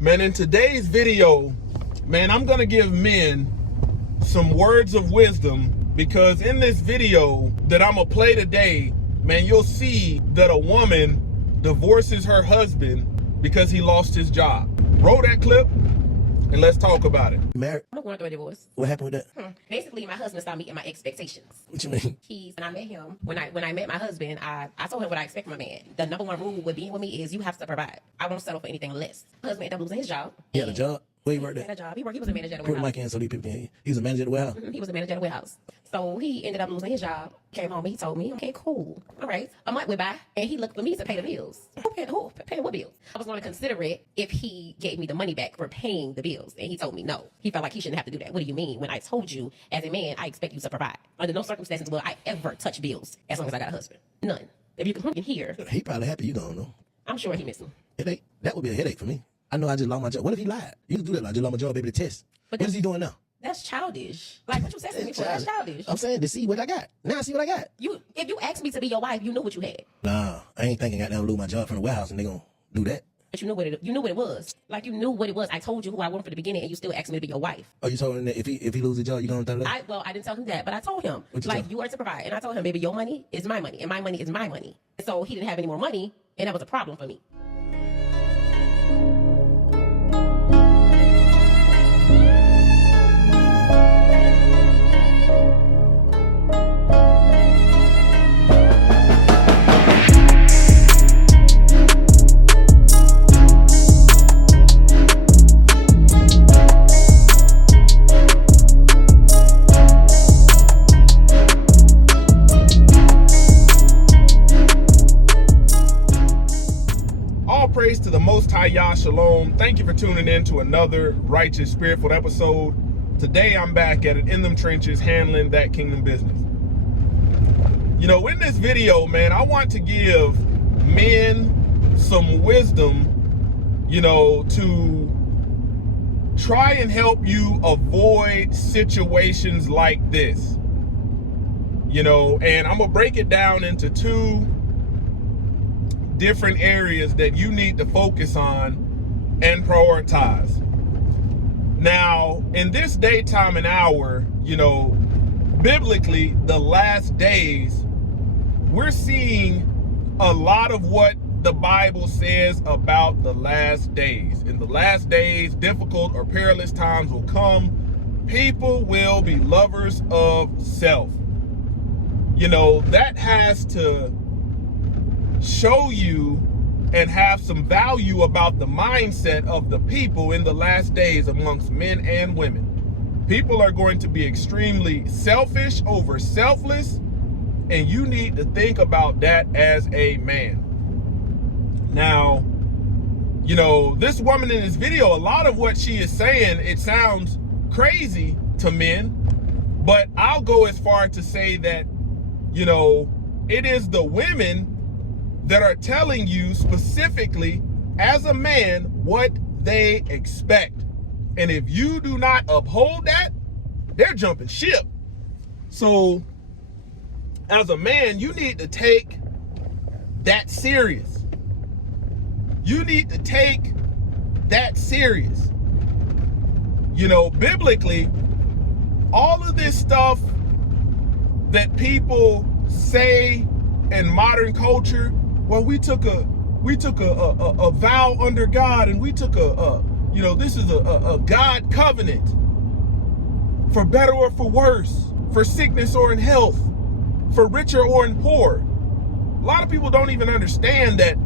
Man, in today's video, man, I'm gonna give men some words of wisdom, because in this video that I'm gonna play today, man, you'll see that a woman divorces her husband because he lost his job. Roll that clip and let's talk about it. Married? I'm going through a divorce. What happened with that? Basically, my husband stopped meeting my expectations. What you mean? When I met him, when I met my husband, I told him what I expect from a man. The number one rule with being with me is you have to provide. I won't settle for anything less. My husband ended up losing his job. He had a job? Where he worked He had at? a job. He was a manager at a Put the warehouse. mic in so these people can hear. He was a manager at the warehouse? He was a manager at a warehouse. So he ended up losing his job. Came home and he told me, okay, cool. All right. A month went by and he looked for me to pay the bills. Who paying what bills? I was going to consider it if he gave me the money back for paying the bills. And he told me no. He felt like he shouldn't have to do that. What do you mean? When I told you, as a man, I expect you to provide. Under no circumstances will I ever touch bills as long as I got a husband. None. If you can hear, He probably happy you don't know. I'm sure he missed me. Headache? That would be a headache for me. I know I just lost my job. What if he lied? You can do that. I just lost my job, baby, to test. But What is he doing now? That's childish. Like what you said to me for, that's childish. I'm saying to see what I got. Now I see what I got. If you asked me to be your wife, you knew what you had. Nah, I ain't thinking I gotta lose my job from the warehouse and they gonna do that. But you knew what it was. Like you knew what it was. I told you who I wanted from the beginning, and you still asked me to be your wife. Oh, you told him that if he loses his job, you gonna tell him? I didn't tell him that, but I told him you are to provide, and I told him, baby, your money is my money, and my money is my money. So he didn't have any more money, and that was a problem for me. Praise to the Most High Yah Shalom. Thank you for tuning in to another Righteous Spiritful episode. Today I'm back at it in them trenches, handling that kingdom business. You know, in this video, man, I want to give men some wisdom, you know, to try and help you avoid situations like this. You know, and I'm gonna break it down into two different areas that you need to focus on and prioritize. Now, in this day, time, and hour, you know, biblically, the last days, we're seeing a lot of what the Bible says about the last days. In the last days, difficult or perilous times will come. People will be lovers of self. You know, that has to show you and have some value about the mindset of the people in the last days amongst men and women. People are going to be extremely selfish over selfless, and you need to think about that as a man. Now, you know, this woman in this video, a lot of what she is saying, it sounds crazy to men, but I'll go as far to say that, you know, it is the women that are telling you specifically as a man what they expect. And if you do not uphold that, they're jumping ship. So as a man, you need to take that serious. You need to take that serious. You know, biblically, all of this stuff that people say in modern culture, well, we took a vow under God, and we took you know, this is a God covenant for better or for worse, for sickness or in health, for richer or in poor. A lot of people don't even understand that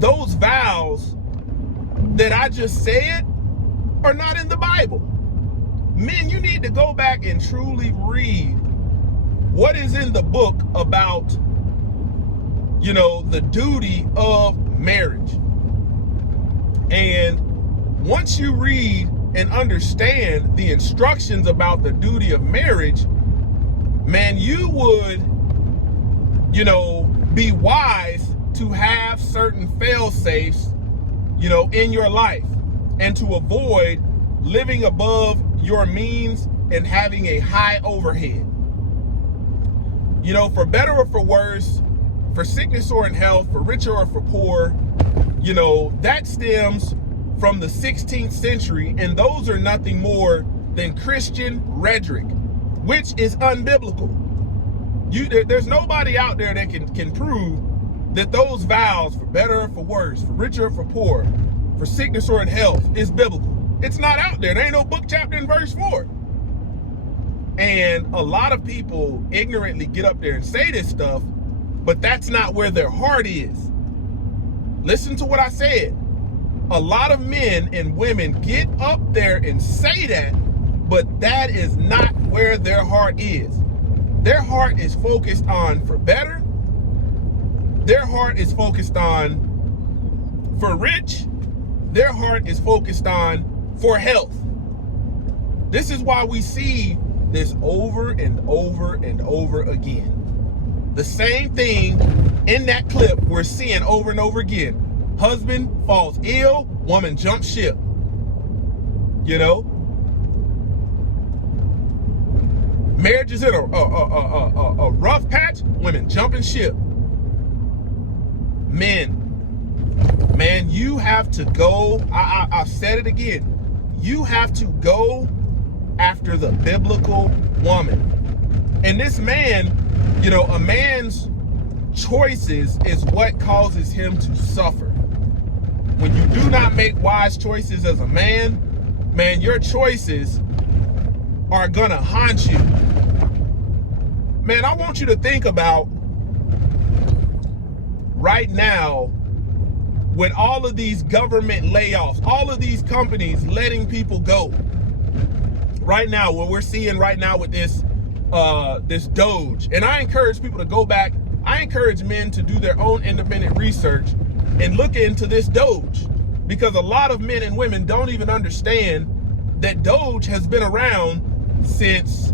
those vows that I just said are not in the Bible. Men, you need to go back and truly read what is in the book about, you know, the duty of marriage. And once you read and understand the instructions about the duty of marriage, man, you would, you know, be wise to have certain fail-safes, you know, in your life, and to avoid living above your means and having a high overhead. You know, for better or for worse, for sickness or in health, for richer or for poor, you know, that stems from the 16th century, and those are nothing more than Christian rhetoric, which is unbiblical. There's nobody out there that can prove that those vows, for better or for worse, for richer or for poor, for sickness or in health, is biblical. It's not out there. There ain't no book, chapter, and verse for it. And a lot of people ignorantly get up there and say this stuff, but that's not where their heart is. Listen to what I said. A lot of men and women get up there and say that, but that is not where their heart is. Their heart is focused on for better. Their heart is focused on for rich. Their heart is focused on for health. This is why we see this over and over and over again. The same thing in that clip we're seeing over and over again. Husband falls ill, woman jumps ship. You know? Marriage is in a rough patch, women jumping ship. Men, man, you have to go, I've said it again, you have to go after the biblical woman. And this man, you know, a man's choices is what causes him to suffer. When you do not make wise choices as a man, man, your choices are gonna haunt you. Man, I want you to think about right now, with all of these government layoffs, all of these companies letting people go. Right now, what we're seeing right now with this this Doge, and I encourage people to go back. I encourage men to do their own independent research and look into this Doge, because a lot of men and women don't even understand that Doge has been around since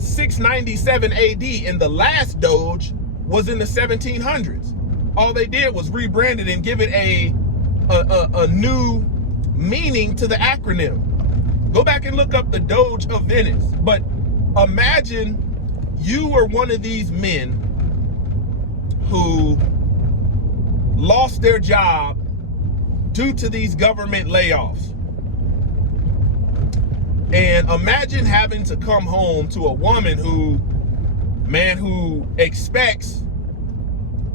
697 AD, and the last Doge was in the 1700s. All they did was rebrand it and give it a new meaning to the acronym. Go back and look up the Doge of Venice. But imagine you were one of these men who lost their job due to these government layoffs. And imagine having to come home to a woman who expects,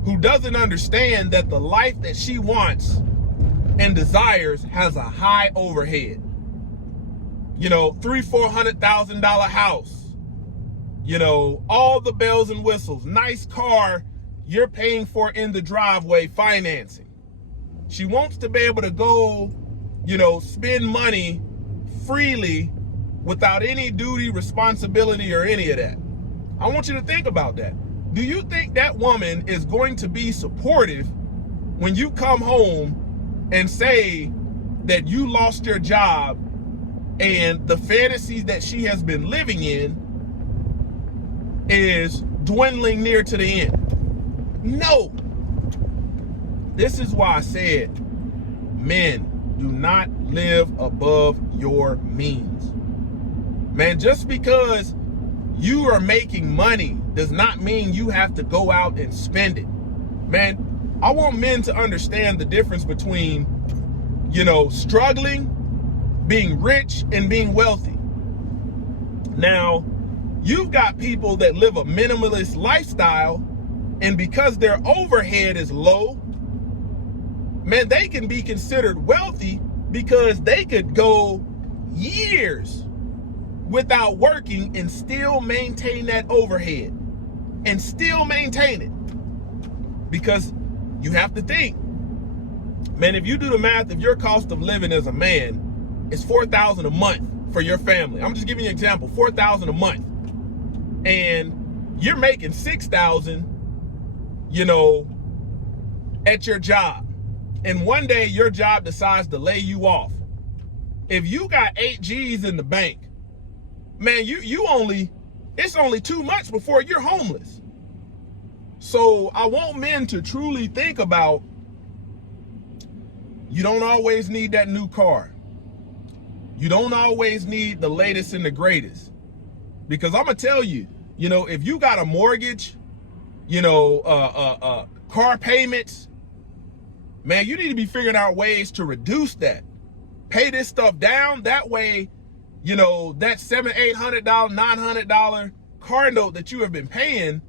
who doesn't understand that the life that she wants and desires has a high overhead. You know, $300,000-$400,000 house. You know, all the bells and whistles, nice car you're paying for in the driveway, financing. She wants to be able to go, you know, spend money freely without any duty, responsibility, or any of that. I want you to think about that. Do you think that woman is going to be supportive when you come home and say that you lost your job and the fantasies that she has been living in is dwindling near to the end? No. This is why I said, men, do not live above your means. Man, just because you are making money does not mean you have to go out and spend it. Man, I want men to understand the difference between, you know, struggling, being rich, and being wealthy. Now, you've got people that live a minimalist lifestyle, and because their overhead is low, man, they can be considered wealthy because they could go years without working and still maintain that overhead and still maintain it. Because you have to think, man, if you do the math, if your cost of living as a man is $4,000 a month for your family, I'm just giving you an example, $4,000 a month, and you're making $6,000, you know, at your job, and one day your job decides to lay you off. If you got 8 G's in the bank, man, it's only 2 months before you're homeless. So I want men to truly think about, you don't always need that new car. You don't always need the latest and the greatest. Because I'm gonna tell you, you know, if you got a mortgage, you know, car payments, man, you need to be figuring out ways to reduce that. pay this stuff down. That way, you know, that $700, $800, $900 car note that you have been paying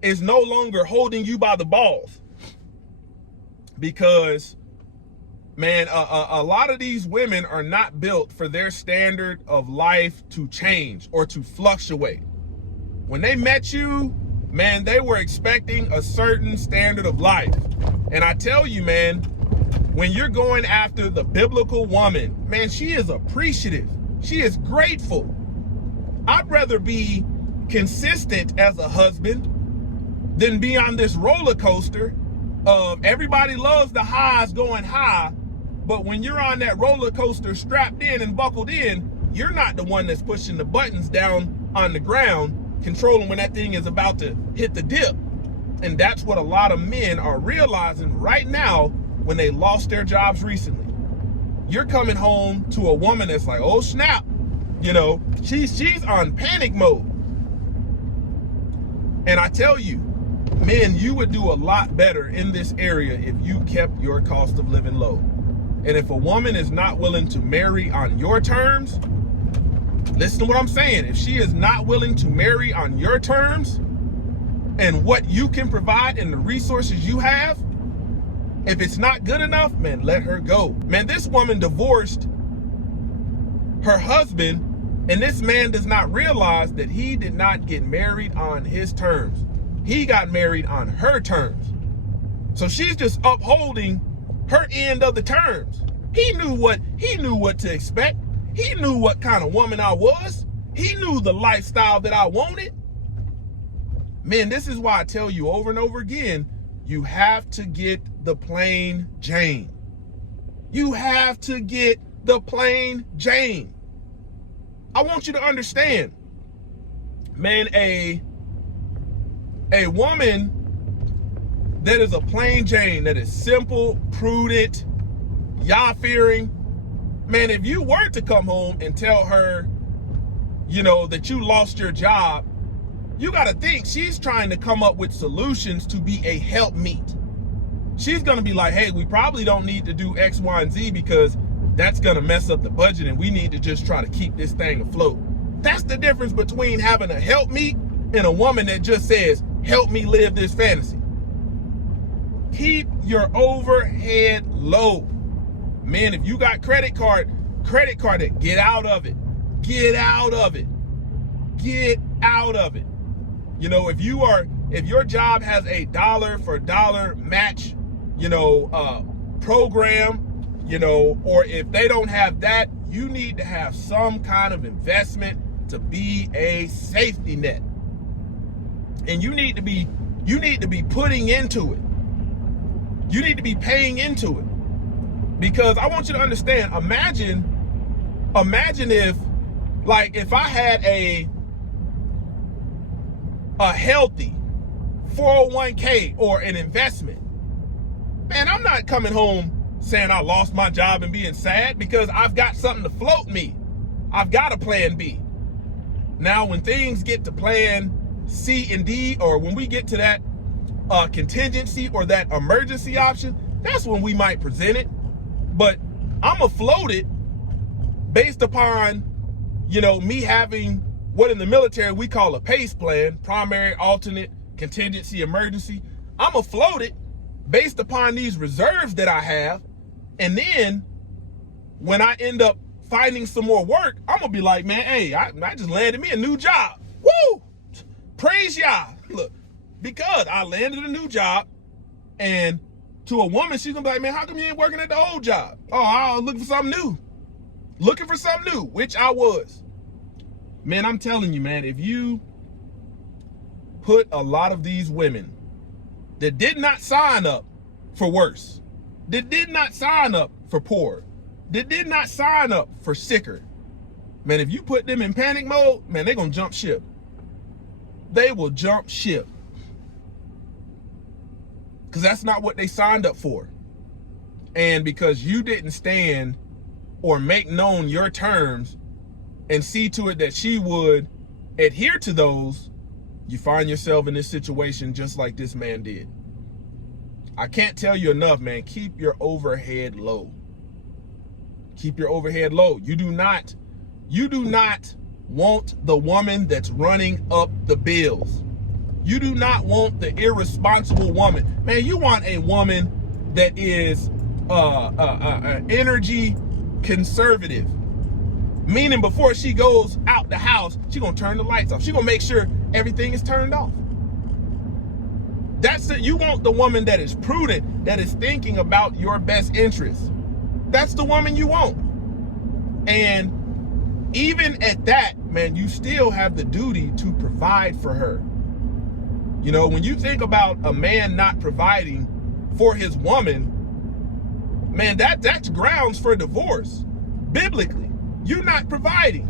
is no longer holding you by the balls. Because, man, a lot of these women are not built for their standard of life to change or to fluctuate. When they met you, man, they were expecting a certain standard of life. And I tell you, man, when you're going after the biblical woman, man, she is appreciative. She is grateful. I'd rather be consistent as a husband than be on this roller coaster of everybody loves the highs going high, but when you're on that roller coaster strapped in and buckled in, you're not the one that's pushing the buttons down on the ground, controlling when that thing is about to hit the dip. And that's what a lot of men are realizing right now when they lost their jobs recently. You're coming home to a woman that's like, oh snap, you know, she's on panic mode. And I tell you, men, you would do a lot better in this area if you kept your cost of living low. And if a woman is not willing to marry on your terms, listen to what I'm saying. If she is not willing to marry on your terms and what you can provide and the resources you have, if it's not good enough, man, let her go. Man, this woman divorced her husband, and this man does not realize that he did not get married on his terms. He got married on her terms. So she's just upholding her end of the terms. He knew what to expect. He knew what kind of woman I was. He knew the lifestyle that I wanted. Man, this is why I tell you over and over again, you have to get the plain Jane. You have to get the plain Jane. I want you to understand, man, a woman that is a plain Jane, that is simple, prudent, Yah-fearing, man, if you were to come home and tell her, you know, that you lost your job, you got to think she's trying to come up with solutions to be a helpmeet. She's going to be like, hey, we probably don't need to do X, Y, and Z because that's going to mess up the budget and we need to just try to keep this thing afloat. That's the difference between having a helpmeet and a woman that just says, help me live this fantasy. Keep your overhead low. Man, if you got credit card it, get out of it. Get out of it. Get out of it. You know, if your job has a dollar for dollar match, you know, program, you know, or if they don't have that, you need to have some kind of investment to be a safety net. And you need to be putting into it. You need to be paying into it. Because I want you to understand, imagine if, like, if I had a healthy 401k or an investment, man, I'm not coming home saying I lost my job and being sad because I've got something to float me. I've got a plan B. Now, when things get to plan C and D, or when we get to that contingency or that emergency option, that's when we might present it. But I'm afloat it based upon, you know, me having what in the military we call a PACE plan, primary, alternate, contingency, emergency. I'm afloat it based upon these reserves that I have. And then when I end up finding some more work, I'm gonna be like, man, hey, I just landed me a new job. Woo! Praise Yah. Look, because I landed a new job, and to a woman, she's gonna be like, man, how come you ain't working at the old job? Oh, I was looking for something new. Looking for something new, which I was. Man, I'm telling you, man, if you put a lot of these women that did not sign up for worse, that did not sign up for poor, that did not sign up for sicker, man, if you put them in panic mode, man, they're gonna jump ship. They will jump ship. Because that's not what they signed up for. And because you didn't stand or make known your terms and see to it that she would adhere to those, you find yourself in this situation just like this man did. I can't tell you enough, man. Keep your overhead low. Keep your overhead low. You do not want the woman that's running up the bills. You do not want the irresponsible woman. Man, you want a woman that is energy conservative. Meaning before she goes out the house, she's gonna turn the lights off. She's gonna make sure everything is turned off. That's it. You want the woman that is prudent, that is thinking about your best interests. That's the woman you want. And even at that, man, you still have the duty to provide for her. You know, when you think about a man not providing for his woman, man, that's grounds for divorce. Biblically, you're not providing.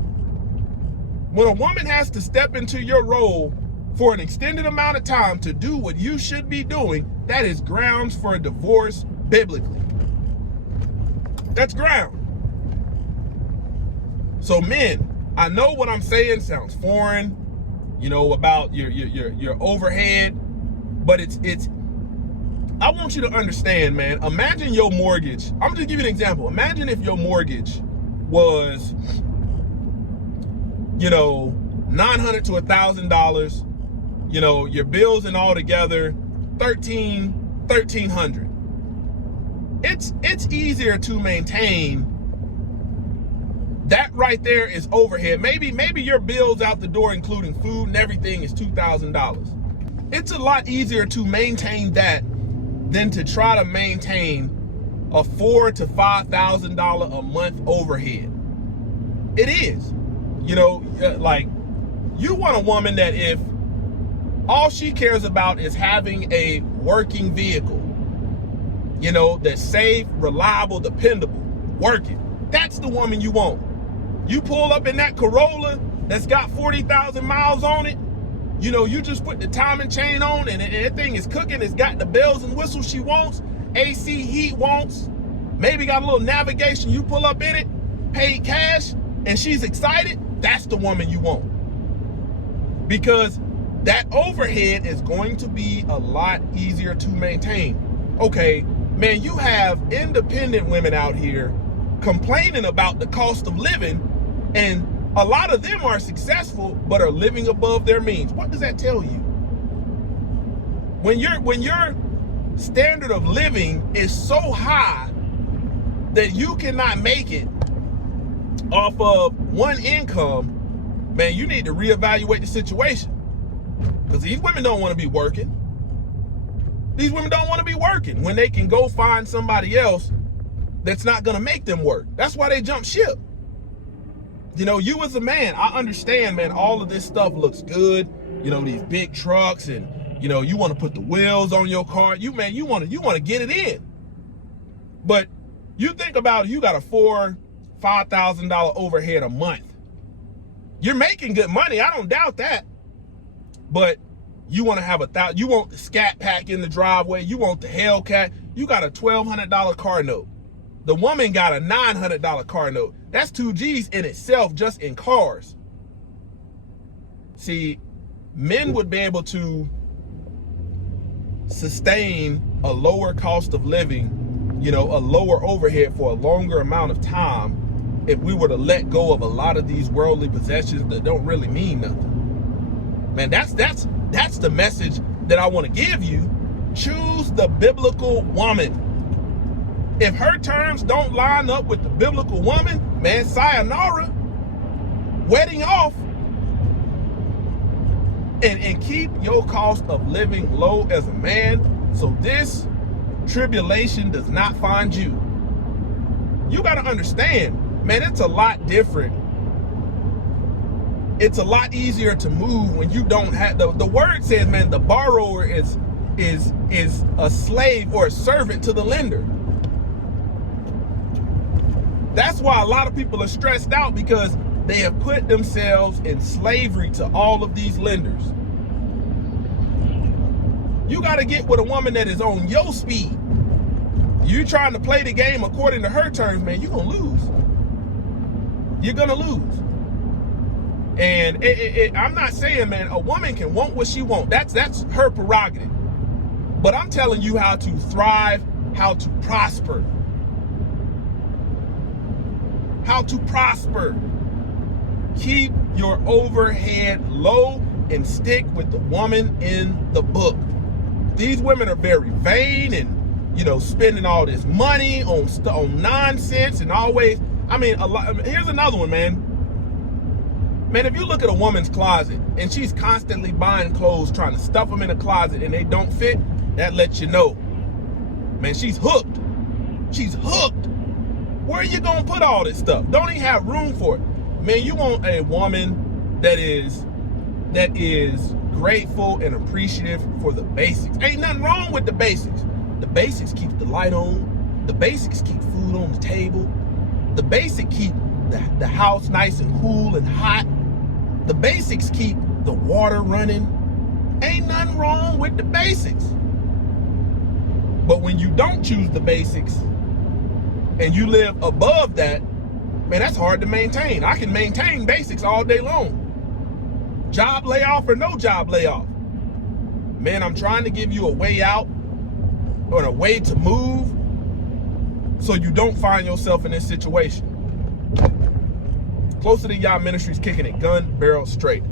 When a woman has to step into your role for an extended amount of time to do what you should be doing, that is grounds for a divorce biblically. That's ground. So men, I know what I'm saying sounds foreign, you know, about your overhead, but it's I want you to understand, man. Imagine your mortgage. I'm just giving you an example. Imagine if your mortgage was, you know, $900 to $1,000. You know, your bills and all together, $1,300. It's easier to maintain. That right there is overhead. Maybe your bills out the door, including food and everything, is $2,000. It's a lot easier to maintain that than to try to maintain a $4,000 to $5,000 a month overhead. It is. You know, like, you want a woman that if all she cares about is having a working vehicle, you know, that's safe, reliable, dependable, working. That's the woman you want. You pull up in that Corolla that's got 40,000 miles on it, you know, you just put the timing chain on and that thing is cooking. It's got the bells and whistles she wants, AC heat wants, maybe got a little navigation. You pull up in it, paid cash, and she's excited. That's the woman you want. Because that overhead is going to be a lot easier to maintain. Okay, man, you have independent women out here complaining about the cost of living, and a lot of them are successful but are living above their means. What does that tell you? When your standard of living is so high that you cannot make it off of one income, man, you need to reevaluate the situation. Because these women don't want to be working. These women don't want to be working when they can go find somebody else that's not going to make them work. That's why they jump ship. You know, you as a man, I understand, man, all of this stuff looks good. You know, these big trucks, and, you know, you want to put the wheels on your car. You want to get it in. But you think about it, you got a $4,000-$5,000 overhead a month. You're making good money. I don't doubt that. But you want to have you want the Scat Pack in the driveway. You want the Hellcat. You got a $1,200 car note. The woman got a $900 car note. That's 2 G's in itself just in cars. See, men would be able to sustain a lower cost of living, you know, a lower overhead for a longer amount of time if we were to let go of a lot of these worldly possessions that don't really mean nothing. Man, that's the message that I want to give you. Choose the biblical woman. If her terms don't line up with the biblical woman, man, sayonara, wedding off, and keep your cost of living low as a man so this tribulation does not find you. You got to understand, man, it's a lot different. It's a lot easier to move when you don't have, the word says, man, the borrower is a slave or a servant to the lender. That's why a lot of people are stressed out, because they have put themselves in slavery to all of these lenders. You got to get with a woman that is on your speed. You trying to play the game according to her terms, man, you're going to lose. You're going to lose. And I'm not saying, man, a woman can want what she wants. That's her prerogative. But I'm telling you how to thrive, how to prosper. how to prosper. Keep your overhead low and stick with the woman in the book. These women are very vain and, spending all this money on nonsense and always, here's another one, man. Man, if you look at a woman's closet and she's constantly buying clothes, trying to stuff them in a closet and they don't fit, that lets you know, man, she's hooked. She's hooked. Where are you going to put all this stuff? Don't even have room for it. Man, you want a woman that is grateful and appreciative for the basics. Ain't nothing wrong with the basics. The basics keep the light on. The basics keep food on the table. The basics keep the house nice and cool and hot. The basics keep the water running. Ain't nothing wrong with the basics. But when you don't choose the basics and you live above that, man, that's hard to maintain. I can maintain basics all day long. Job layoff or no job layoff. Man, I'm trying to give you a way out or a way to move so you don't find yourself in this situation. Closer to Y'all Ministries, kicking it gun barrel straight.